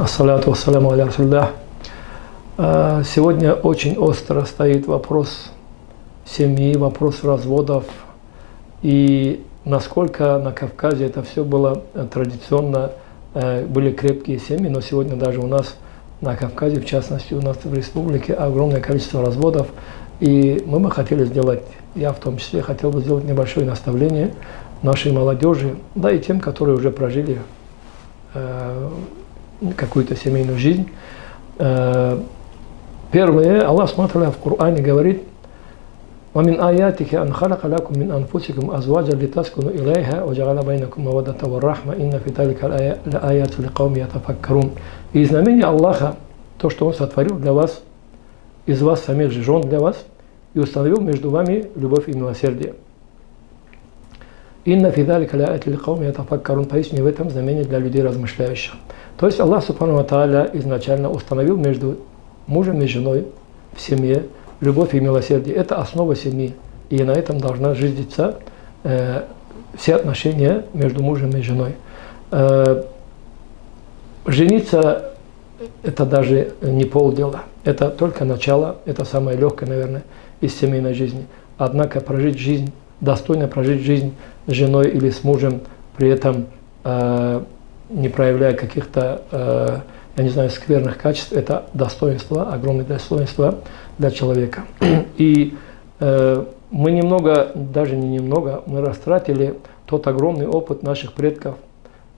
Ассаляту вассаляму аля расулиллах. Сегодня очень остро стоит вопрос семьи, вопрос разводов. И насколько на Кавказе это все было традиционно, были крепкие семьи, но сегодня даже у нас на Кавказе, в частности у нас в республике, огромное количество разводов. И мы бы хотели сделать, я в том числе хотел бы сделать небольшое наставление нашей молодежи, да и тем, которые уже прожили какую-то семейную жизнь. Первое, Аллах Субхану в Коране говорит: وَمِنْ آيَاتِكَ أَنْ خَلَقَ لَكُم مِّنْ أَنفُسِكُمْ أَزْوَاجًا لِتَسْكُنُوا إِلَيْهَا وَجَعَلَ بَيْنَكُم مَّوَدَّةً وَرَحْمَةً إِنَّ فِي ذَلِكَ لَآيَاتٍ لِقَوْمٍ يَتَفَكَّرُونَ. И знамение Аллаха, то, что Он сотворил для вас, из вас самих же жен для вас, и установил между вами любовь и милосердие. «Инна фи залика лааяти ликауми ятафаккарун». Поистине в этом знамение для людей размышляющих. То есть Аллах Субхану ва Тааля изначально установил между мужем и женой в семье любовь и милосердие. Это основа семьи. И на этом должна жизниться все отношения между мужем и женой. Жениться – это даже не полдела. Это только начало, это самое легкое, наверное, из семейной жизни. Однако прожить жизнь, достойно прожить жизнь с женой или с мужем, при этом не проявляя каких-то, я не знаю, скверных качеств, это достоинство, огромное достоинство для человека. И мы немного, даже не немного, мы растратили тот огромный опыт наших предков,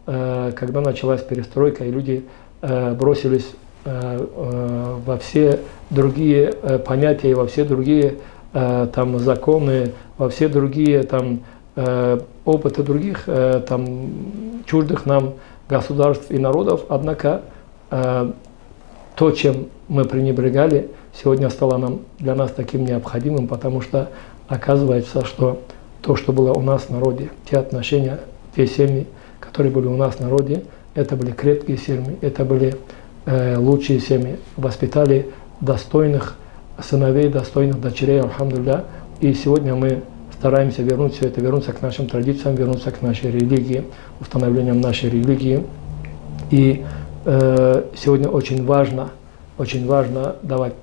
когда началась перестройка, и люди бросились во все другие понятия, во все другие там законы, во все другие там опыты других там чуждых нам государств и народов. Однако то, чем мы пренебрегали, сегодня стало для нас таким необходимым, потому что оказывается, что то, что было у нас в народе, те отношения, те семьи, которые были у нас в народе, это были крепкие семьи, это были лучшие семьи, воспитали достойных сыновей, достойных дочерей, альхамдулилля. И сегодня мы стараемся вернуть все это, вернуться к нашим традициям, вернуться к нашей религии, установлением нашей религии. И сегодня очень важно давать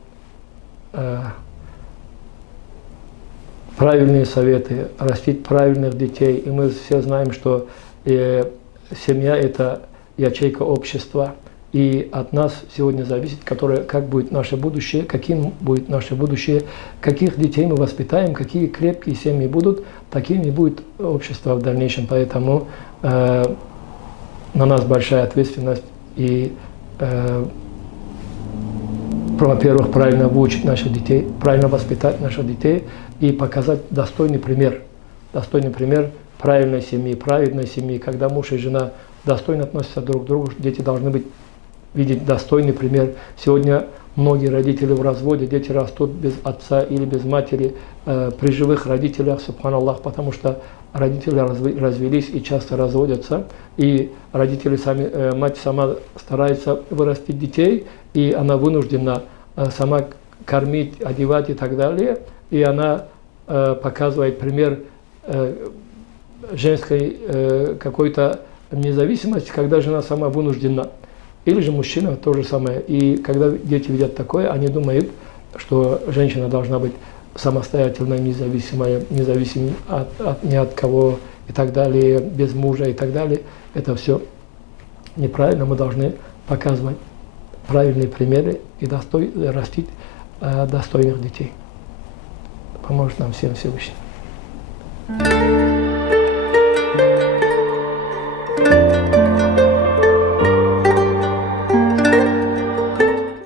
правильные советы, растить правильных детей. И мы все знаем, что семья – это ячейка общества. И от нас сегодня зависит, как будет наше будущее, каким будет наше будущее, каких детей мы воспитаем, какие крепкие семьи будут, такими будет общество в дальнейшем. Поэтому на нас большая ответственность. И, во-первых, правильно выучить наших детей, правильно воспитать наших детей и показать достойный пример правильной семьи, праведной семьи, когда муж и жена достойно относятся друг к другу, дети должны видеть достойный пример. Сегодня многие родители в разводе, дети растут без отца или без матери, при живых родителях, субханаллах, потому что родители развелись и часто разводятся, и родители мать сама старается вырастить детей, и она вынуждена сама кормить, одевать и так далее, и она показывает пример женской какой-то независимости, когда жена сама вынуждена. Или же мужчина то же самое. И когда дети видят такое, они думают, что женщина должна быть самостоятельной, независимой ни от кого и так далее, без мужа и так далее. Это все неправильно. Мы должны показывать правильные примеры и растить достойных детей. Поможет нам всем Всевышний.